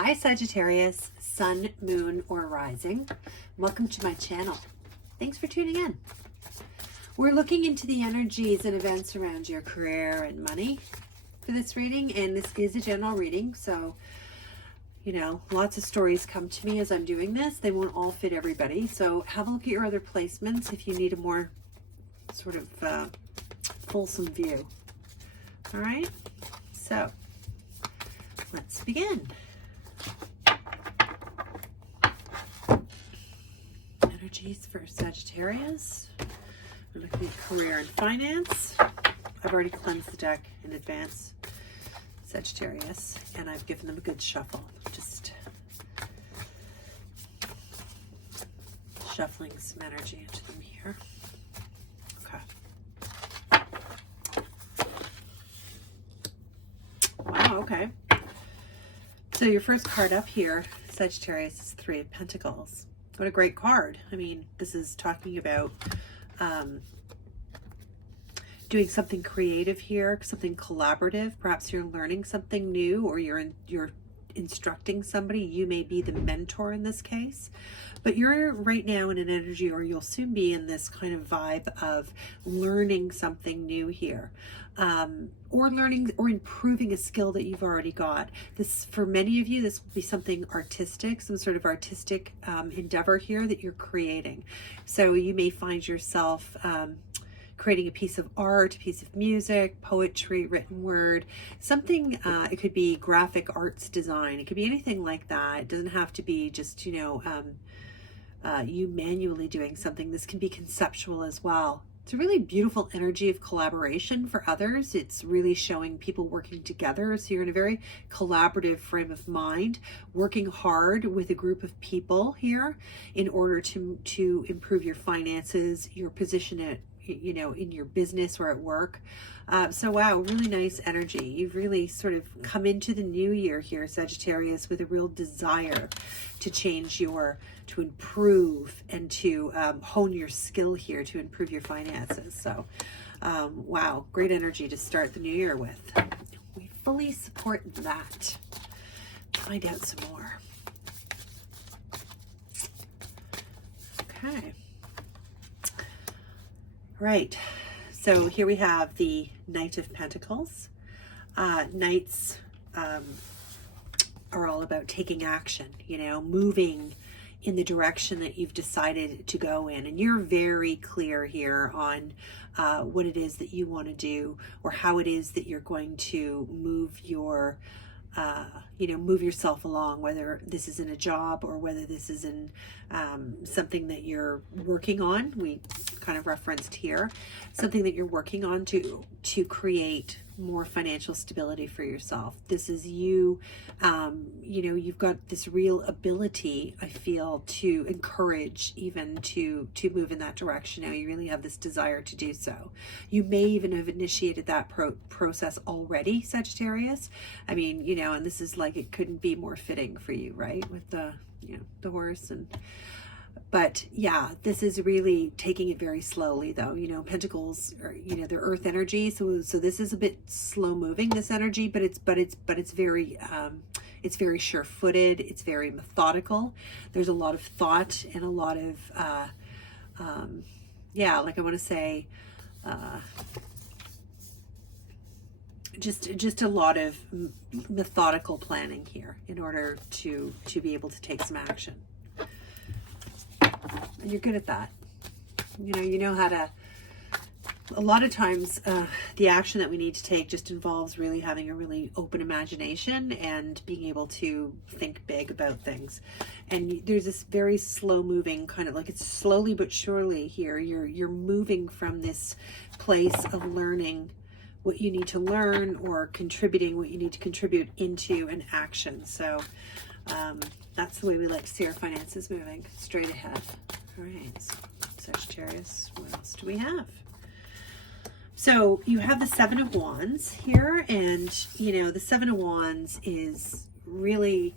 Hi Sagittarius, Sun, Moon, or Rising. Welcome to my channel. Thanks for tuning in. We're looking into the energies and events around your career and money for this reading, and this is a general reading, so you know, lots of stories come to me as I'm doing this. They won't all fit everybody, so have a look at your other placements if you need a more sort of fulsome view. All right, so let's begin. Energies for Sagittarius. We're looking at career and finance. I've already cleansed the deck in advance, Sagittarius, and I've given them a good shuffle. Just shuffling some energy into them here. Okay. Wow, okay. So your first card up here, Sagittarius, is Three of Pentacles. What a great card. I mean, this is talking about doing something creative here, something collaborative. Perhaps you're learning something new, or you're instructing somebody. You may be the mentor in this case, but you're right now in an energy, or you'll soon be in this kind of vibe of learning something new here, or learning or improving a skill that you've already got. This, for many of you, this will be something artistic, some sort of artistic endeavor here that you're creating. So you may find yourself creating a piece of art, a piece of music, poetry, written word, something. It could be graphic arts design. It could be anything like that. It doesn't have to be just, you know, you manually doing something. This can be conceptual as well. It's a really beautiful energy of collaboration for others. It's really showing people working together. So you're in a very collaborative frame of mind, working hard with a group of people here in order to improve your finances, your position at, you know, in your business or at work. So wow, really nice energy. You've really sort of come into the new year here, Sagittarius, with a real desire to change to improve and to hone your skill here to improve your finances. So wow, great energy to start the new year with. We fully support that. Find out some more. Okay. Right, so here we have the Knight of Pentacles. Knights are all about taking action, you know, moving in the direction that you've decided to go in. And you're very clear here on what it is that you want to do, or how it is that you're going to move your you know, move yourself along, whether this is in a job or whether this is in something that you're working on. We kind of referenced here something that you're working on to create more financial stability for yourself. This is you, you know, you've got this real ability, I feel, to encourage, even to move in that direction. Now you really have this desire to do so. You may even have initiated that process already, Sagittarius. I mean, you know, and this is like, it couldn't be more fitting for you, right? With the, you know, the horse. And but yeah, this is really taking it very slowly, though. You know, Pentacles are, you know, they're earth energy, so this is a bit slow moving, this energy, but it's very sure-footed. It's very methodical. There's a lot of thought and a lot of yeah, like I want to say just a lot of methodical planning here in order to be able to take some action. And you're good at that. You know how to, a lot of times the action that we need to take just involves really having a really open imagination and being able to think big about things. And there's this very slow moving kind of, like, it's slowly but surely here. You're moving from this place of learning what you need to learn, or contributing what you need to contribute, into an action. So that's the way we like to see our finances moving, straight ahead. All right, Sagittarius, what else do we have? So you have the Seven of Wands here, and you know, the Seven of Wands is really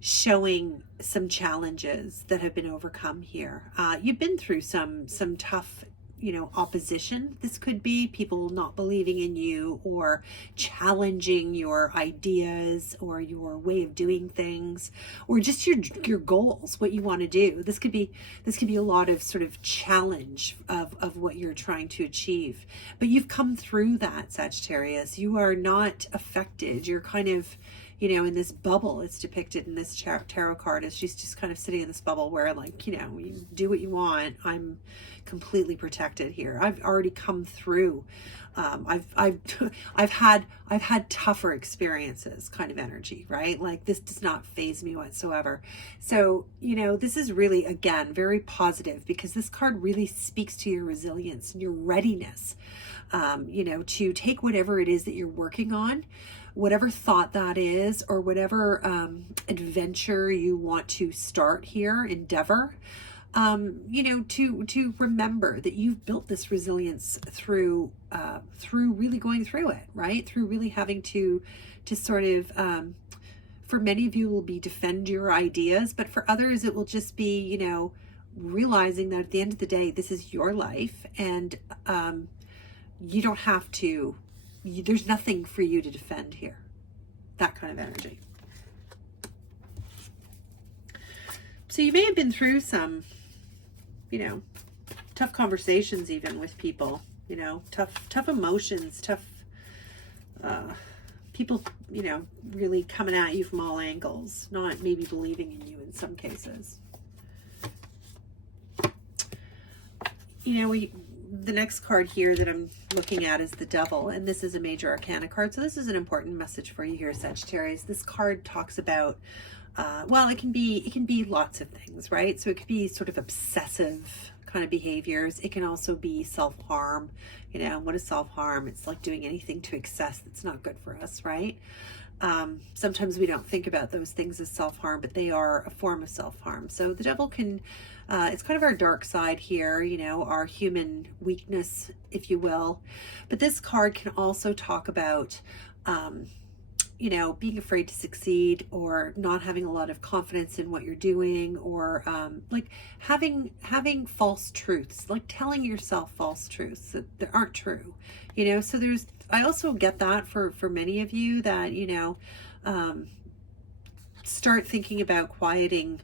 showing some challenges that have been overcome here. You've been through some tough, you know, opposition. This could be people not believing in you or challenging your ideas or your way of doing things, or just your goals, what you want to do. This could be a lot of sort of challenge of what you're trying to achieve. But you've come through that, Sagittarius. You are not affected. You're kind of, you know, in this bubble. It's depicted in this tarot card as she's just kind of sitting in this bubble where, like, you know, you do what you want. I'm completely protected here. I've already come through. I've had tougher experiences, kind of energy, right? Like, this does not faze me whatsoever. So, you know, this is really, again, very positive, because this card really speaks to your resilience and your readiness, you know, to take whatever it is that you're working on, whatever thought that is, or whatever adventure you want to start here, endeavor, you know, to remember that you've built this resilience through really going through it, right? Through really having to sort of, for many of you, it will be defend your ideas, but for others, it will just be, you know, realizing that at the end of the day, this is your life, and you don't have to. There's nothing for you to defend here. That kind of energy. So you may have been through some, you know, tough conversations even with people, you know, tough emotions, tough people, you know, really coming at you from all angles, not maybe believing in you in some cases. You know, the next card here that I'm looking at is the Devil, and this is a major arcana card. So this is an important message for you here, Sagittarius. This card talks about, well, it can be lots of things, right? So it could be sort of obsessive kind of behaviors. It can also be self-harm. You know, what is self-harm? It's like doing anything to excess that's not good for us, right? Sometimes we don't think about those things as self-harm, but they are a form of self-harm. So the Devil can, it's kind of our dark side here, you know, our human weakness, if you will. But this card can also talk about, you know, being afraid to succeed, or not having a lot of confidence in what you're doing, or like having false truths, like telling yourself false truths that aren't true, you know. So I also get that for many of you, that, you know, start thinking about quieting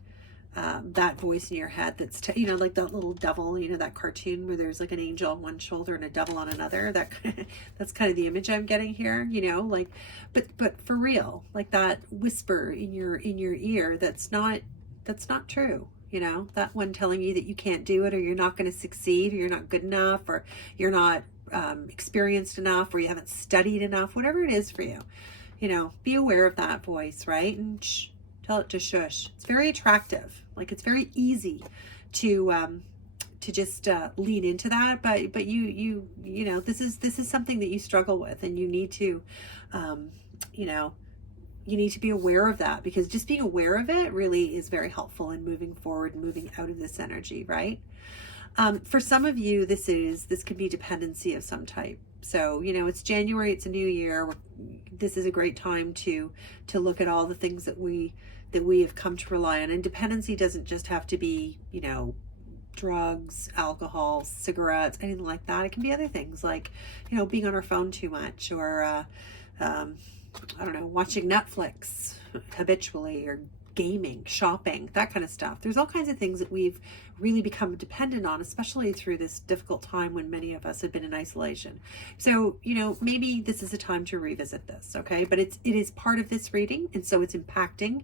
that voice in your head that's, you know, like that little devil, you know, that cartoon where there's like an angel on one shoulder and a devil on another. That's kind of the image I'm getting here, you know, like, but for real, like that whisper in your ear that's not true, you know, that one telling you that you can't do it, or you're not going to succeed, or you're not good enough, or you're not experienced enough, or you haven't studied enough, whatever it is for you, you know, be aware of that voice, right? And tell it to shush. It's very attractive. Like, it's very easy to just lean into that, but you know, this is something that you struggle with, and you need to, you know, you need to be aware of that, because just being aware of it really is very helpful in moving forward, moving out of this energy, right? For some of you, this could be dependency of some type. So, you know, it's January, it's a new year. This is a great time to look at all the things that we have come to rely on. And dependency doesn't just have to be, you know, drugs, alcohol, cigarettes, anything like that. It can be other things, like, you know, being on our phone too much, or I don't know, watching Netflix habitually, or gaming, shopping, that kind of stuff. There's all kinds of things that we've really become dependent on, especially through this difficult time when many of us have been in isolation. So, you know, maybe this is a time to revisit this, okay? But it is part of this reading, and so it's impacting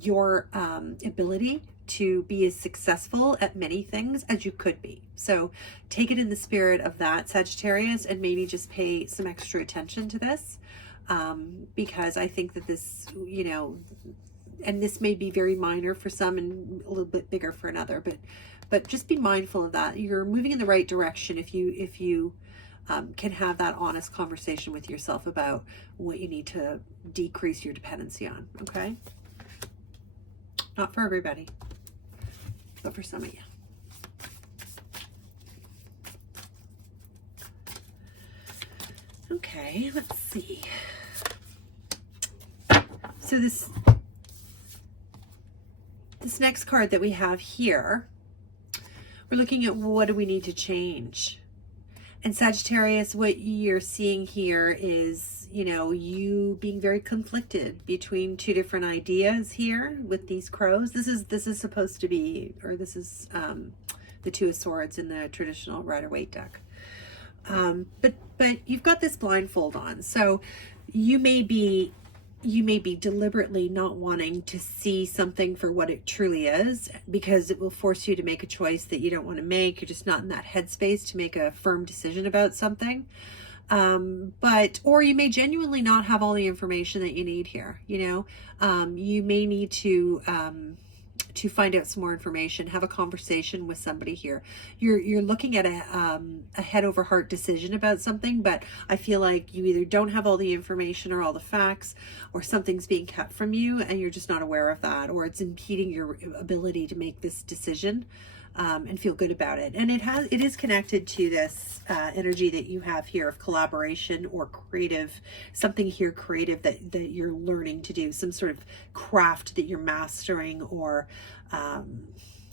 your ability to be as successful at many things as you could be. So take it in the spirit of that, Sagittarius, and maybe just pay some extra attention to this, because I think that this, you know, and this may be very minor for some and a little bit bigger for another, but just be mindful of that. You're moving in the right direction if you can have that honest conversation with yourself about what you need to decrease your dependency on, okay? Not for everybody, but for some of you. Okay, let's see. So this next card that we have here, we're looking at what do we need to change. And Sagittarius, what you're seeing here is, you know, you being very conflicted between two different ideas here with these crows. This is supposed to be, or this is the Two of Swords in the traditional Rider-Waite deck. But you've got this blindfold on, so you may be deliberately not wanting to see something for what it truly is, because it will force you to make a choice that you don't want to make. You're just not in that headspace to make a firm decision about something. Or you may genuinely not have all the information that you need here. You know, you may need to find out some more information, have a conversation with somebody here. You're looking at a head over heart decision about something, but I feel like you either don't have all the information or all the facts, or something's being kept from you and you're just not aware of that, or it's impeding your ability to make this decision and feel good about it. And it is connected to this energy that you have here of collaboration or creative, something here creative that you're learning to do, some sort of craft that you're mastering, or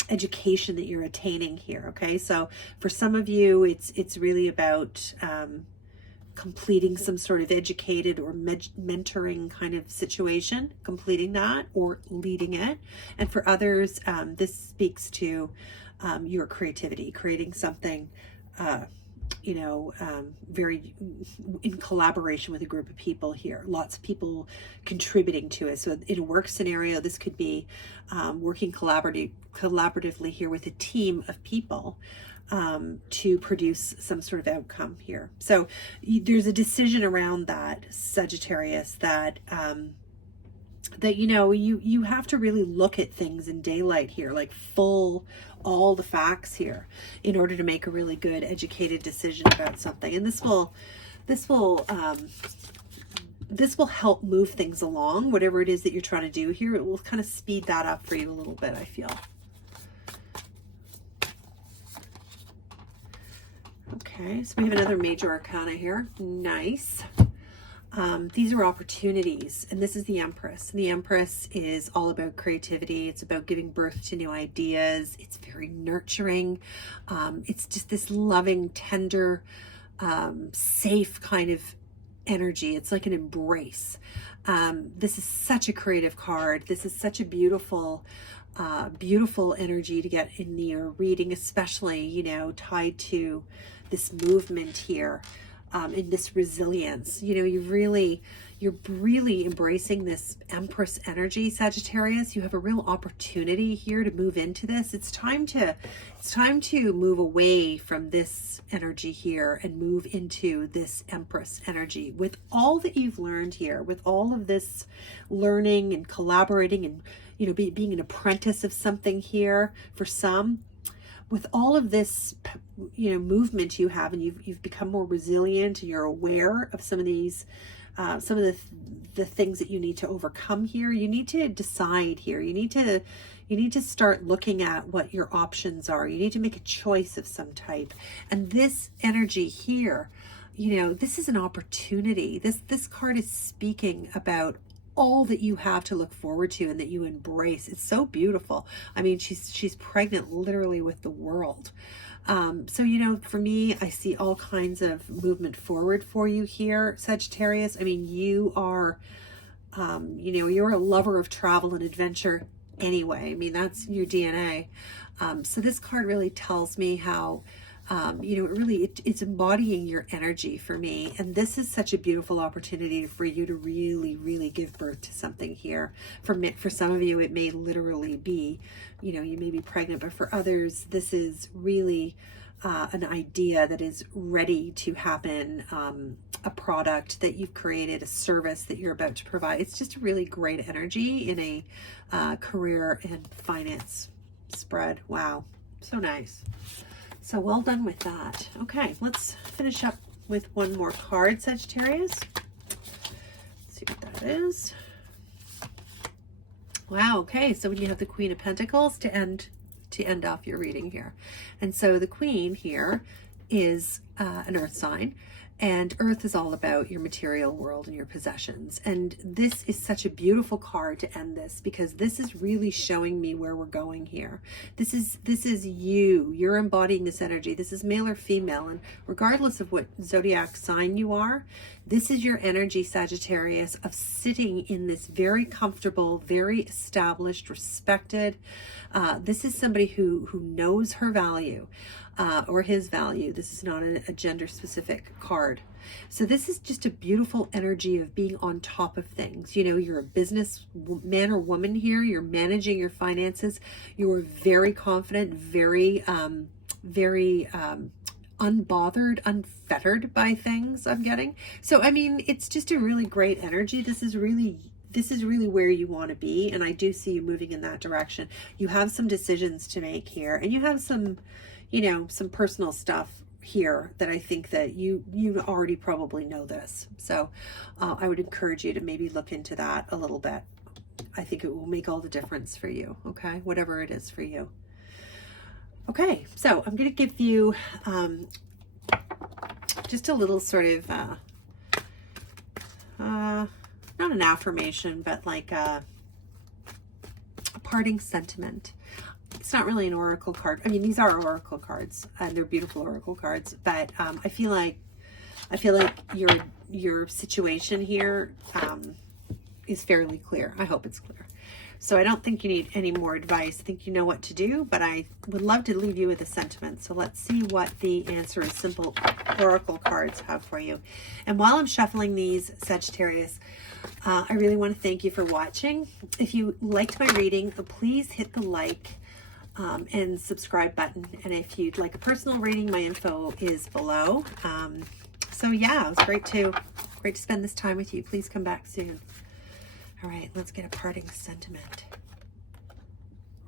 education that you're attaining here. Okay, so for some of you, it's really about completing some sort of educated or mentoring kind of situation, completing that or leading it. And for others, this speaks to your creativity, creating something, very in collaboration with a group of people here. Lots of people contributing to it. So in a work scenario, this could be working collaboratively here with a team of people to produce some sort of outcome here. So there's a decision around that, Sagittarius, that you know, you have to really look at things in daylight here, like all the facts here, in order to make a really good educated decision about something. And this will help move things along, whatever it is that you're trying to do here. It will kind of speed that up for you a little bit, I feel. Okay, so we have another major arcana here. Nice. These are opportunities, and this is the Empress. And the Empress is all about creativity. It's about giving birth to new ideas. It's very nurturing. It's just this loving, tender, safe kind of energy. It's like an embrace. This is such a creative card. This is such a beautiful energy to get in your reading, especially, you know, tied to this movement here. In this resilience, you know, you're really embracing this Empress energy, Sagittarius. You have a real opportunity here to move into this. It's time to move away from this energy here and move into this Empress energy. With all that you've learned here, with all of this learning and collaborating and, you know, being an apprentice of something here for some, with all of this, you know, movement you have, and you've become more resilient, and you're aware of some of these, some of the things that you need to overcome here. You need to decide here. You need to start looking at what your options are. You need to make a choice of some type. And this energy here, you know, this is an opportunity. This card is speaking about all that you have to look forward to and that you embrace. It's so beautiful. I mean, she's pregnant literally with the world. So, you know, for me, I see all kinds of movement forward for you here, Sagittarius. I mean, you are, you know, you're a lover of travel and adventure anyway. I mean, that's your DNA. So this card really tells me how, you know, it's embodying your energy for me. And this is such a beautiful opportunity for you to really give birth to something here. For some of you, it may literally be, you know, you may be pregnant, but for others, this is really an idea that is ready to happen, a product that you've created, a service that you're about to provide. It's just a really great energy in a career and finance spread. Wow, so nice. So well done with that. Okay, let's finish up with one more card, Sagittarius. Let's see what that is. Wow, okay, so when you have the Queen of Pentacles to end off your reading here. And so the Queen here is an earth sign, And earth is all about your material world and your possessions. And this is such a beautiful card to end this, because this is really showing me where we're going here. This is you're embodying this energy. This is male or female. And regardless of what zodiac sign you are, this is your energy, Sagittarius, of sitting in this very comfortable, very established, respected. This is somebody who knows her value. Or his value. This is not a gender specific card. So this is just a beautiful energy of being on top of things. You know, you're a business man or woman here. You're managing your finances. You're very confident, very unbothered, unfettered by things, I'm getting. So, I mean, it's just a really great energy. This is really where you want to be. And I do see you moving in that direction. You have some decisions to make here, and you have some, you know, some personal stuff here that I think that you already probably know this. So I would encourage you to maybe look into that a little bit. I think it will make all the difference for you. Okay. Whatever it is for you. Okay. So I'm going to give you just a little sort of, not an affirmation, but like a parting sentiment. It's not really an oracle card. I mean, these are oracle cards, and they're beautiful oracle cards. But I feel like your situation here is fairly clear. I hope it's clear. So I don't think you need any more advice. I think you know what to do. But I would love to leave you with a sentiment. So let's see what the answer is. Simple oracle cards have for you. And while I'm shuffling these, Sagittarius, I really want to thank you for watching. If you liked my reading, please hit the like and subscribe button. And if you'd like a personal reading, my info is below. So yeah, it was great to spend this time with you. Please come back soon. All right, let's get a parting sentiment.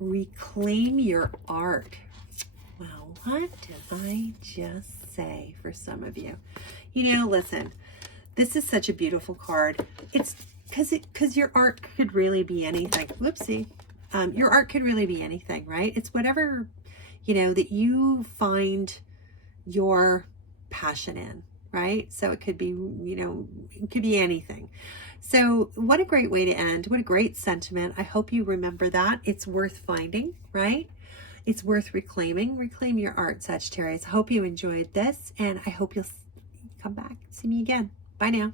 Reclaim your art. Well, what did I just say for some of you? You know, listen, this is such a beautiful card. It's because your art could really be anything. Whoopsie. Your art could really be anything, right? It's whatever, you know, that you find your passion in, right? So it could be, you know, it could be anything. So what a great way to end. What a great sentiment. I hope you remember that. It's worth finding, right? It's worth reclaiming. Reclaim your art, Sagittarius. I hope you enjoyed this, and I hope you'll come back. See me again. Bye now.